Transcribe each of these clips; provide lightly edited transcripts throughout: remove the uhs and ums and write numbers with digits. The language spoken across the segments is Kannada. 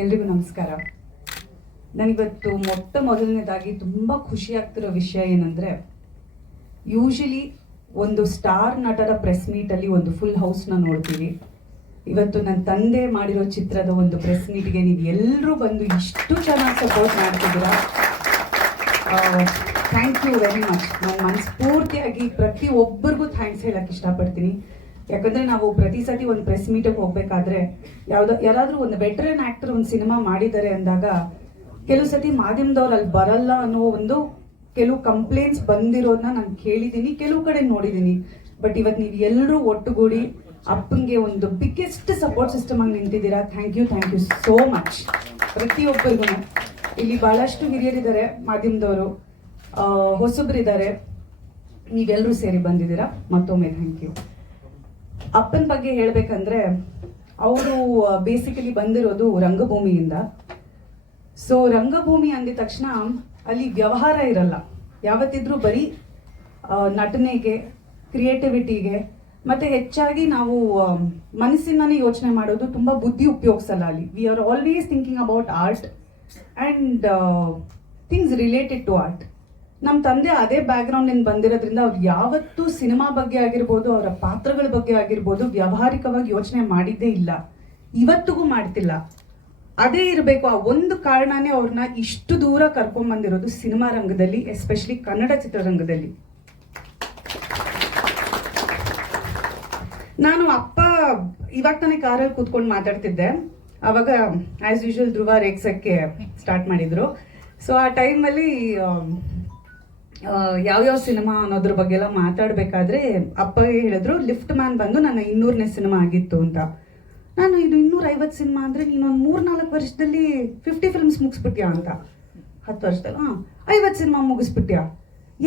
ಎಲ್ರಿಗೂ ನಮಸ್ಕಾರ. ನನಗಿವತ್ತು ಮೊದಲನೇದಾಗಿ ತುಂಬ ಖುಷಿ ಆಗ್ತಿರೋ ವಿಷಯ ಏನಂದರೆ, ಯೂಶಲಿ ಒಂದು ಸ್ಟಾರ್ ನಟರ ಪ್ರೆಸ್ ಮೀಟಲ್ಲಿ ಒಂದು ಫುಲ್ ಹೌಸ್ನ ನೋಡ್ತೀವಿ. ಇವತ್ತು ನನ್ನ ತಂದೆ ಮಾಡಿರೋ ಚಿತ್ರದ ಒಂದು ಪ್ರೆಸ್ ಮೀಟ್ಗೆ ನೀವು ಎಲ್ಲರೂ ಬಂದು ಇಷ್ಟು ಚೆನ್ನಾಗಿ ಸಪೋರ್ಟ್ ಮಾಡ್ತಿದ್ದೀರಾ. Thank you very much. ನಾನು ಮನಸ್ಫೂರ್ತಿಯಾಗಿ ಪ್ರತಿಯೊಬ್ಬರಿಗೂ ಥ್ಯಾಂಕ್ಸ್ ಹೇಳಕ್ಕೆ ಇಷ್ಟಪಡ್ತೀನಿ. ಯಾಕಂದರೆ ನಾವು ಪ್ರತಿ ಸತಿ ಒಂದು ಪ್ರೆಸ್ ಮೀಟಿಗೆ ಹೋಗಬೇಕಾದ್ರೆ ಯಾರಾದರೂ ಒಂದು ವೆಟರನ್ ಆ್ಯಕ್ಟರ್ ಒಂದು ಸಿನಿಮಾ ಮಾಡಿದ್ದಾರೆ ಅಂದಾಗ ಕೆಲವು ಸತಿ ಮಾಧ್ಯಮದವ್ರು ಅಲ್ಲಿ ಬರಲ್ಲ ಅನ್ನೋ ಒಂದು ಕೆಲವು ಕಂಪ್ಲೇಂಟ್ಸ್ ಬಂದಿರೋದನ್ನ ನಾನು ಕೇಳಿದ್ದೀನಿ, ಕೆಲವು ಕಡೆ ನೋಡಿದ್ದೀನಿ. ಬಟ್ ಇವತ್ತು ನೀವು ಎಲ್ಲರೂ ಒಟ್ಟುಗೂಡಿ ಅಪ್ಪನಿಗೆ ಒಂದು ಬಿಗ್ಗೆಸ್ಟ್ ಸಪೋರ್ಟ್ ಸಿಸ್ಟಮ್ ಆಗಿ ನಿಂತಿದ್ದೀರಾ. ಥ್ಯಾಂಕ್ ಯು ಸೋ ಮಚ್ ಪ್ರತಿಯೊಬ್ಬರಿಗೂ. ಇಲ್ಲಿ ಭಾಳಷ್ಟು ಹಿರಿಯರಿದ್ದಾರೆ, ಮಾಧ್ಯಮದವರು, ಹೊಸಬ್ರಿದ್ದಾರೆ, ನೀವೆಲ್ಲರೂ ಸೇರಿ ಬಂದಿದ್ದೀರಾ. ಮತ್ತೊಮ್ಮೆ ಥ್ಯಾಂಕ್ ಯು. ಅಪ್ಪನ ಬಗ್ಗೆ ಹೇಳಬೇಕಂದ್ರೆ, ಅವರು ಬೇಸಿಕಲಿ ಬಂದಿರೋದು ರಂಗಭೂಮಿಯಿಂದ. ಸೊ ರಂಗಭೂಮಿ ಅಂದಿದ ತಕ್ಷಣ ಅಲ್ಲಿ ವ್ಯವಹಾರ ಇರಲ್ಲ, ಯಾವತ್ತಿದ್ರೂ ಬರೀ ನಟನೆಗೆ, ಕ್ರಿಯೇಟಿವಿಟಿಗೆ, ಮತ್ತು ಹೆಚ್ಚಾಗಿ ನಾವು ಮನಸ್ಸಿಂದಾನೇ ಯೋಚನೆ ಮಾಡೋದು, ತುಂಬ ಬುದ್ಧಿ ಉಪಯೋಗಿಸಲ್ಲ ಅಲ್ಲಿ. We are always thinking about art and things related to art. ನಮ್ಮ ತಂದೆ ಅದೇ ಬ್ಯಾಕ್ಗ್ರೌಂಡಿಂದ ಬಂದಿರೋದ್ರಿಂದ ಅವ್ರು ಯಾವತ್ತೂ ಸಿನಿಮಾ ಬಗ್ಗೆ ಆಗಿರ್ಬೋದು, ಅವರ ಪಾತ್ರಗಳ ಬಗ್ಗೆ ಆಗಿರ್ಬೋದು, ವ್ಯಾವಹಾರಿಕವಾಗಿ ಯೋಚನೆ ಮಾಡಿದ್ದೇ ಇಲ್ಲ, ಇವತ್ತಿಗೂ ಮಾಡ್ತಿಲ್ಲ. ಅದೇ ಇರಬೇಕು, ಆ ಒಂದು ಕಾರಣನೇ ಅವ್ರನ್ನ ಇಷ್ಟು ದೂರ ಕರ್ಕೊಂಡ್ಬಂದಿರೋದು ಸಿನಿಮಾ ರಂಗದಲ್ಲಿ, ಎಸ್ಪೆಷಲಿ ಕನ್ನಡ ಚಿತ್ರರಂಗದಲ್ಲಿ. ನಾನು ಅಪ್ಪ ಇವಾಗ ತಾನೇ ಕಾರಲ್ಲಿ ಕೂತ್ಕೊಂಡು ಮಾತಾಡ್ತಿದ್ದೆ, ಅವಾಗ ಆಸ್ ಯೂಶುವಲ್ ಧ್ರುವ ರೇಗ್ಸಕ್ಕೆ ಸ್ಟಾರ್ಟ್ ಮಾಡಿದ್ರು. ಸೊ ಆ ಟೈಮಲ್ಲಿ ಯಾವ್ಯಾವ ಸಿನಿಮಾ ಅನ್ನೋದ್ರ ಬಗ್ಗೆ ಎಲ್ಲ ಮಾತಾಡಬೇಕಾದ್ರೆ ಅಪ್ಪಗೆ ಹೇಳಿದ್ರು, ಲಿಫ್ಟ್ ಮ್ಯಾನ್ ಬಂದು ನನ್ನ 200ನೇ ಸಿನಿಮಾ ಆಗಿತ್ತು ಅಂತ. ನಾನು ಇದು 250 ಸಿನಿಮಾ ಅಂದರೆ ನೀನೊಂದು 3-4 ವರ್ಷದಲ್ಲಿ 50 ಫಿಲ್ಮ್ಸ್ ಮುಗಿಸ್ಬಿಟ್ಯಾ ಅಂತ. 10 ವರ್ಷದಲ್ಲಿ 50 ಸಿನಿಮಾ ಮುಗಿಸ್ಬಿಟ್ಯಾ?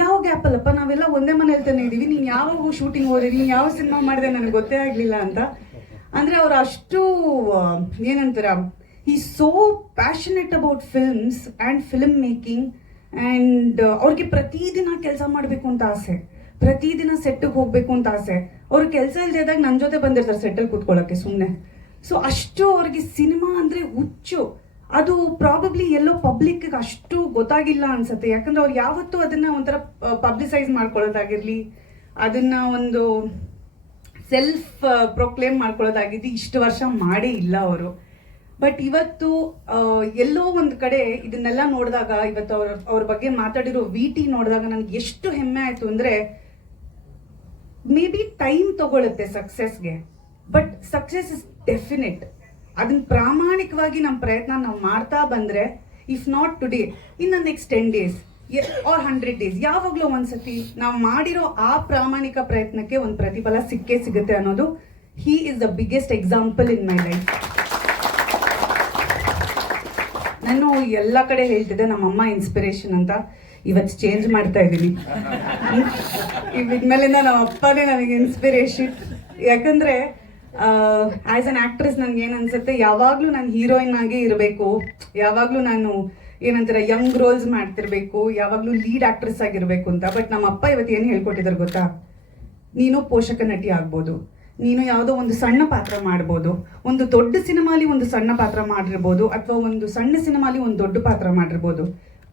ಯಾವ ಗ್ಯಾಪಲ್ಲಪ್ಪ, ನಾವೆಲ್ಲ ಒಂದೇ ಮನೇಲಿ ತಾನೇ ಇದ್ದೀವಿ, ನೀನು ಯಾವಾಗ ಶೂಟಿಂಗ್ ಹೋದೆ, ನೀನು ಯಾವ ಸಿನಿಮಾ ಮಾಡಿದೆ ನನಗೆ ಗೊತ್ತೇ ಆಗಲಿಲ್ಲ ಅಂತ. ಅಂದರೆ ಅವರು ಅಷ್ಟು ಏನಂತಾರ, ಈ so passionate about films and film making. And ಅವ್ರಿಗೆ ಪ್ರತಿದಿನ ಕೆಲಸ ಮಾಡಬೇಕು ಅಂತ ಆಸೆ, ಪ್ರತಿದಿನ ಸೆಟ್ಟಿಗೆ ಹೋಗಬೇಕು ಅಂತ ಆಸೆ. ಅವ್ರಿಗೆ ಕೆಲಸ ಇಲ್ಲದಾಗ ನನ್ನ ಜೊತೆ ಬಂದಿರ್ತಾರೆ ಸೆಟ್ಟಲ್ಲಿ ಕೂತ್ಕೊಳ್ಳೋಕ್ಕೆ ಸುಮ್ಮನೆ. ಸೊ ಅಷ್ಟು ಅವ್ರಿಗೆ ಸಿನಿಮಾ ಅಂದರೆ ಹುಚ್ಚು. ಅದು ಪ್ರಾಬಬ್ಲಿ ಎಲ್ಲೋ ಪಬ್ಲಿಕ್ಗೆ ಅಷ್ಟು ಗೊತ್ತಾಗಿಲ್ಲ ಅನ್ಸುತ್ತೆ, ಯಾಕಂದ್ರೆ ಅವ್ರು ಯಾವತ್ತೂ ಅದನ್ನು ಒಂಥರ ಪಬ್ಲಿಸೈಸ್ ಮಾಡ್ಕೊಳ್ಳೋದಾಗಿರಲಿ, ಅದನ್ನು ಒಂದು ಸೆಲ್ಫ್ ಪ್ರೊಕ್ಲೇಮ್ ಮಾಡ್ಕೊಳ್ಳೋದಾಗಿದ್ದು ಇಷ್ಟು ವರ್ಷ ಮಾಡೇ ಇಲ್ಲ ಅವರು. ಬಟ್ ಇವತ್ತು ಎಲ್ಲೋ ಒಂದು ಕಡೆ ಇದನ್ನೆಲ್ಲ ನೋಡಿದಾಗ, ಇವತ್ತು ಅವ್ರ ಬಗ್ಗೆ ಮಾತಾಡಿರೋ VT ನೋಡಿದಾಗ ನನಗೆ ಎಷ್ಟು ಹೆಮ್ಮೆ ಆಯಿತು ಅಂದರೆ, ಮೇ ಬಿ ಟೈಮ್ ತಗೊಳುತ್ತೆ ಸಕ್ಸಸ್ಗೆ, ಬಟ್ ಸಕ್ಸಸ್ ಇಸ್ ಡೆಫಿನೆಟ್. ಅದನ್ನ ಪ್ರಾಮಾಣಿಕವಾಗಿ ನಮ್ಮ ಪ್ರಯತ್ನ ನಾವು ಮಾಡ್ತಾ ಬಂದರೆ, ಇಫ್ ನಾಟ್ ಟುಡೇ, ಇನ್ನು ನೆಕ್ಸ್ಟ್ 10 days ಆರ್ 100 days, ಯಾವಾಗಲೂ ಒಂದ್ಸತಿ ನಾವು ಮಾಡಿರೋ ಆ ಪ್ರಾಮಾಣಿಕ ಪ್ರಯತ್ನಕ್ಕೆ ಒಂದು ಪ್ರತಿಫಲ ಸಿಕ್ಕೇ ಸಿಗುತ್ತೆ ಅನ್ನೋದು, he is the biggest example in my life. ನಾನು ಎಲ್ಲ ಕಡೆ ಹೇಳ್ತಿದ್ದೆ ನಮ್ಮಮ್ಮ ಇನ್ಸ್ಪಿರೇಷನ್ ಅಂತ, ಇವತ್ತು ಚೇಂಜ್ ಮಾಡ್ತಾ ಇದ್ದೀನಿ. ಇದ್ಮೇಲಿಂದ ನಮ್ಮ ಅಪ್ಪನೇ ನನಗೆ ಇನ್ಸ್ಪಿರೇಷನ್. ಯಾಕಂದರೆ ಆ್ಯಸ್ ಅನ್ ಆ್ಯಕ್ಟ್ರೆಸ್ ನನಗೆ ಏನು ಅನ್ಸುತ್ತೆ, ಯಾವಾಗಲೂ ನಾನು ಹೀರೋಯಿನ್ ಆಗೇ ಇರಬೇಕು, ಯಾವಾಗಲೂ ನಾನು ಏನಂತಾರೆ ಯಂಗ್ ರೋಲ್ಸ್ ಮಾಡ್ತಿರ್ಬೇಕು, ಯಾವಾಗಲೂ ಲೀಡ್ ಆ್ಯಕ್ಟ್ರೆಸ್ ಆಗಿರಬೇಕು ಅಂತ. ಬಟ್ ನಮ್ಮ ಅಪ್ಪ ಇವತ್ತು ಏನು ಹೇಳ್ಕೊಟ್ಟಿದ್ದಾರೆ ಗೊತ್ತಾ, ನೀನು ಪೋಷಕ ನಟಿ ಆಗ್ಬೋದು, ನೀನು ಯಾವುದೋ ಒಂದು ಸಣ್ಣ ಪಾತ್ರ ಮಾಡ್ಬೋದು, ಒಂದು ದೊಡ್ಡ ಸಿನಿಮಾಲಿ ಒಂದು ಸಣ್ಣ ಪಾತ್ರ ಮಾಡಿರ್ಬೋದು, ಅಥವಾ ಒಂದು ಸಣ್ಣ ಸಿನಿಮಾಲಿ ಒಂದು ದೊಡ್ಡ ಪಾತ್ರ ಮಾಡಿರ್ಬೋದು,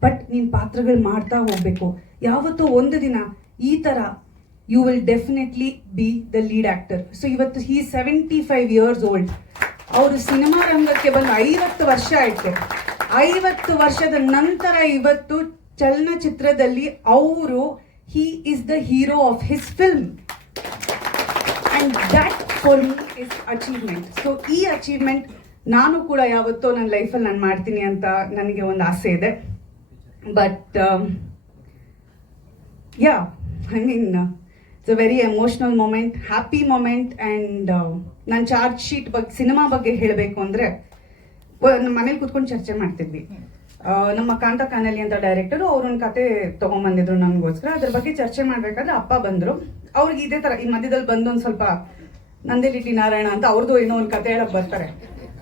ಬಟ್ ನೀನು ಪಾತ್ರಗಳು ಮಾಡ್ತಾ ಹೋಗಬೇಕು. ಯಾವತ್ತೋ ಒಂದು ದಿನ ಈ ಥರ you will definitely be the lead actor. So ಇವತ್ತು ಹೀ 75 years old. ಅವರು ಸಿನಿಮಾ ರಂಗಕ್ಕೆ ಬಂದು 50 ವರ್ಷ ಆಯ್ತು. 50 ವರ್ಷದ ನಂತರ ಇವತ್ತು ಚಲನಚಿತ್ರದಲ್ಲಿ ಅವರು he is the hero of his film. And that for me is achievement. So ಈ ಅಚೀವ್ಮೆಂಟ್ ನಾನು ಕೂಡ ಯಾವತ್ತೋ ನನ್ನ ಲೈಫಲ್ಲಿ ನಾನು ಮಾಡ್ತೀನಿ ಅಂತ ನನಗೆ ಒಂದು ಆಸೆ ಇದೆ. But yeah, I mean it's a very emotional moment, happy moment. And ನಾನು ಚಾರ್ಜ್ ಶೀಟ್ ಬಗ್ಗೆ, ಸಿನಿಮಾ ಬಗ್ಗೆ ಹೇಳಬೇಕು ಅಂದರೆ, ನಮ್ಮ ಮನೇಲಿ ಕೂತ್ಕೊಂಡು ಚರ್ಚೆ ಮಾಡ್ತಿದ್ವಿ. ನಮ್ಮ ಕಾಂತ ಕಾನಲಿ ಅಂತ ಡೈರೆಕ್ಟರು ಅವ್ರೊಂದು ಕತೆ ತೊಗೊಂಬಂದಿದ್ರು ನನಗೋಸ್ಕರ. ಅದ್ರ ಬಗ್ಗೆ ಚರ್ಚೆ ಮಾಡಬೇಕಾದ್ರೆ ಅಪ್ಪ ಬಂದರು. ಅವ್ರಿಗೆ ಇದೇ ಥರ ಈ ಮಧ್ಯದಲ್ಲಿ ಬಂದು ಒಂದು ಸ್ವಲ್ಪ ನಂದೇಲಿಟಿ ನಾರಾಯಣ ಅಂತ ಅವ್ರದ್ದು ಏನೋ ಒಂದು ಕತೆ ಹೇಳಕ್ಕೆ ಬರ್ತಾರೆ.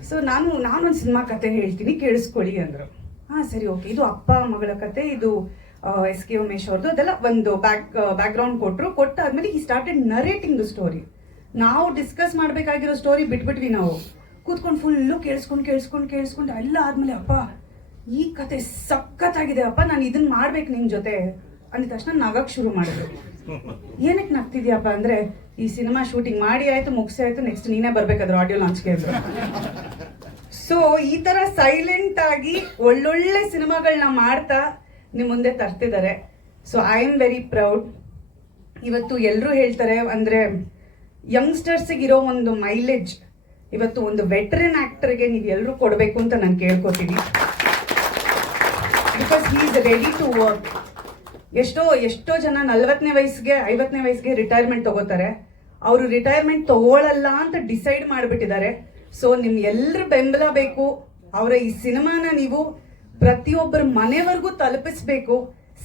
ಸೊ ನಾನೊಂದು ಸಿನಿಮಾ ಕತೆ ಹೇಳ್ತೀನಿ, ಕೇಳಿಸ್ಕೊಳ್ಳಿ ಅಂದರು. ಹಾಂ ಸರಿ, ಓಕೆ, ಇದು ಅಪ್ಪ ಮಗಳ ಕತೆ, ಇದು SK ಉಮೇಶ್ ಅವ್ರದ್ದು, ಅದೆಲ್ಲ ಒಂದು ಬ್ಯಾಕ್ಗ್ರೌಂಡ್ ಕೊಟ್ಟಾದ್ಮೇಲೆ ಈ ಸ್ಟಾರ್ಟೆಡ್ ನರೇಟಿಂಗ್ ದ ಸ್ಟೋರಿ. ನಾವು ಡಿಸ್ಕಸ್ ಮಾಡಬೇಕಾಗಿರೋ ಸ್ಟೋರಿ ಬಿಟ್ಬಿಟ್ವಿ. ನಾವು ಕೂತ್ಕೊಂಡು ಫುಲ್ಲು ಕೇಳಿಸ್ಕೊಂಡು ಎಲ್ಲ ಆದ್ಮೇಲೆ ಅಪ್ಪ ಈ ಕತೆ ಸಖತ್ತಾಗಿದೆ ಅಪ್ಪ, ನಾನು ಇದನ್ನ ಮಾಡ್ಬೇಕು ನಿಮ್ ಜೊತೆ ಅಂದ ತಕ್ಷಣ ನಗಕ್ ಶುರು ಮಾಡಿದ್ರು. ಏನಕ್ಕೆ ನಗ್ತಿದ್ಯಪ್ಪ ಅಂದ್ರೆ, ಈ ಸಿನಿಮಾ ಶೂಟಿಂಗ್ ಮಾಡಿ ಆಯ್ತು, ಮುಗಿಸಿ ಆಯ್ತು, ನೆಕ್ಸ್ಟ್ ನೀನೇ ಬರ್ಬೇಕಾದ್ರೆ ಆಡಿಯೋ ಲಾಂಚ್ಗೆ ಅಂದ್ರು. ಸೊ ಈ ತರ ಸೈಲೆಂಟ್ ಆಗಿ ಒಳ್ಳೊಳ್ಳೆ ಸಿನಿಮಾಗಳನ್ನ ಮಾಡ್ತಾ ನಿಮ್ ಮುಂದೆ ತರ್ತಿದ್ದಾರೆ. So I am very proud. ಇವತ್ತು ಎಲ್ಲರೂ ಹೇಳ್ತಾರೆ ಅಂದ್ರೆ ಯಂಗ್ಸ್ಟರ್ಸ್ಗೆ ಇರೋ ಒಂದು ಮೈಲೇಜ್ ಇವತ್ತು ಒಂದು ವೆಟರನ್ ಆಕ್ಟರ್ಗೆ ನೀವು ಎಲ್ಲರೂ ಕೊಡಬೇಕು ಅಂತ ನಾನು ಕೇಳ್ಕೊತೀನಿ. Because he is ready to work. ಎಷ್ಟೋ ಜನ 40ನೇ ವಯಸ್ಸಿಗೆ 50ನೇ ವಯಸ್ಸಿಗೆ ರಿಟೈರ್ಮೆಂಟ್ ತಗೋತಾರೆ. ಅವರು ರಿಟೈರ್ಮೆಂಟ್ ತಗೊಳ್ಳಲ್ಲ ಅಂತ ಡಿಸೈಡ್ ಮಾಡಿಬಿಟ್ಟಿದ್ದಾರೆ. ಸೊ ನಿಮ್ ಎಲ್ಲರ ಬೆಂಬಲ ಬೇಕು. ಅವರ ಈ ಸಿನಿಮಾನ ನೀವು ಪ್ರತಿಯೊಬ್ಬರ ಮನೆವರೆಗೂ ತಲುಪಿಸ್ಬೇಕು.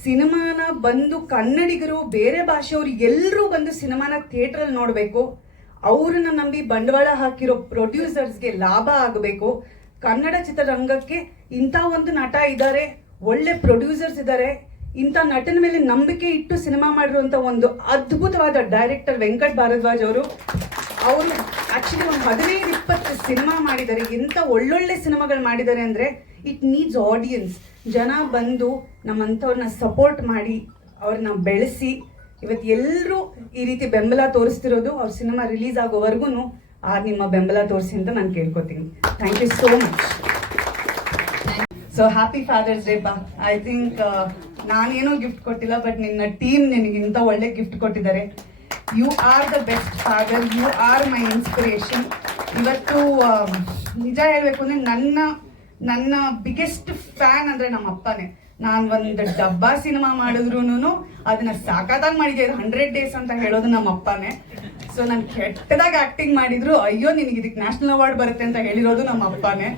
ಸಿನಿಮಾನ ಬಂದು ಕನ್ನಡಿಗರು, ಬೇರೆ ಭಾಷೆಯವರು ಎಲ್ಲರೂ ಬಂದು ಸಿನಿಮಾನ ಥಿಯೇಟ್ರಲ್ಲಿ ನೋಡಬೇಕು. ಅವ್ರನ್ನ ನಂಬಿ ಬಂಡವಾಳ ಹಾಕಿರೋ ಪ್ರೊಡ್ಯೂಸರ್ಸ್ಗೆ ಲಾಭ ಆಗಬೇಕು. ಕನ್ನಡ ಚಿತ್ರರಂಗಕ್ಕೆ ಇಂಥ ಒಂದು ನಟ ಇದ್ದಾರೆ, ಒಳ್ಳೆ ಪ್ರೊಡ್ಯೂಸರ್ಸ್ ಇದ್ದಾರೆ, ಇಂಥ ನಟನ ಮೇಲೆ ನಂಬಿಕೆ ಇಟ್ಟು ಸಿನಿಮಾ ಮಾಡಿರುವಂಥ ಒಂದು ಅದ್ಭುತವಾದ ಡೈರೆಕ್ಟರ್ ವೆಂಕಟ್ ಭಾರದ್ವಾಜ್ ಅವರು ಆಕ್ಚುಲಿ ಒಂದು 15-20 ಸಿನಿಮಾ ಮಾಡಿದ್ದಾರೆ. ಎಂಥ ಒಳ್ಳೊಳ್ಳೆ ಸಿನಿಮಾಗಳು ಮಾಡಿದ್ದಾರೆ ಅಂದರೆ ಇಟ್ ನೀಡ್ಸ್ ಆಡಿಯನ್ಸ್. ಜನ ಬಂದು ನಮ್ಮಂಥವ್ರನ್ನ ಸಪೋರ್ಟ್ ಮಾಡಿ ಅವ್ರನ್ನ ಬೆಳೆಸಿ ಇವತ್ತು ಎಲ್ಲರೂ ಈ ರೀತಿ ಬೆಂಬಲ ತೋರಿಸ್ತಿರೋದು ಅವ್ರ ಸಿನಿಮಾ ರಿಲೀಸ್ ಆಗೋವರೆಗೂ ನಿಮ್ಮ ಬೆಂಬಲ ತೋರಿಸಿ ಅಂತ ನಾನು ಕೇಳ್ಕೊತೀನಿ. Thank you so much. So happy father's day ಬಾ. ಐ ಥಿಂಕ್ ನಾನೇನೋ ಗಿಫ್ಟ್ ಕೊಟ್ಟಿಲ್ಲ, ಬಟ್ ನಿನ್ನ ಟೀಮ್ ನಿನಗೆ ಇಂಥ ಒಳ್ಳೆ ಗಿಫ್ಟ್ ಕೊಟ್ಟಿದ್ದಾರೆ. You are the best father, you are my inspiration. ಇವತ್ತು ನಿಜ ಹೇಳಬೇಕು ಅಂದರೆ ನನ್ನ ಬಿಗ್ಗೆಸ್ಟ್ ಫ್ಯಾನ್ ಅಂದರೆ ನಮ್ಮ ಅಪ್ಪನೇ. ನಾನು ಒಂದು ಡಬ್ಬಾ ಸಿನಿಮಾ ಮಾಡಿದ್ರು ಅದನ್ನ ಸಾಕಾದಾಗ ಮಾಡಿದ್ದೆ. 100 ಡೇಸ್ ಅಂತ ಹೇಳೋದು ನಮ್ಮ ಅಪ್ಪನೇ. ಸೊ ನಾನು ಕೆಟ್ಟದಾಗ ಆಕ್ಟಿಂಗ್ ಮಾಡಿದ್ರು, ಅಯ್ಯೋ ನಿನಗೆ ಇದಕ್ಕೆ ನ್ಯಾಷನಲ್ ಅವಾರ್ಡ್ ಬರುತ್ತೆ ಅಂತ ಹೇಳಿರೋದು ನಮ್ಮ ಅಪ್ಪನೇ.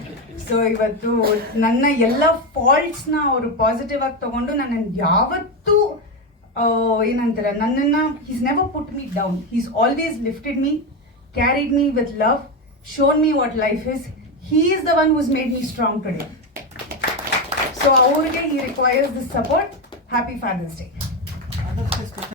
ಸೊ ಇವತ್ತು ನನ್ನ ಎಲ್ಲ ಫಾಲ್ಟ್ಸ್ನ ಅವರು ಪಾಸಿಟಿವ್ ಆಗಿ ತಗೊಂಡು ನನ್ನನ್ನು ಯಾವತ್ತೂ ಏನಂತಾರೆ, ನನ್ನನ್ನು he's never put me down. He's always lifted me, carried me with love, shown me what life is. He is the one who's made me strong today. So, he requires this support. Happy Father's Day.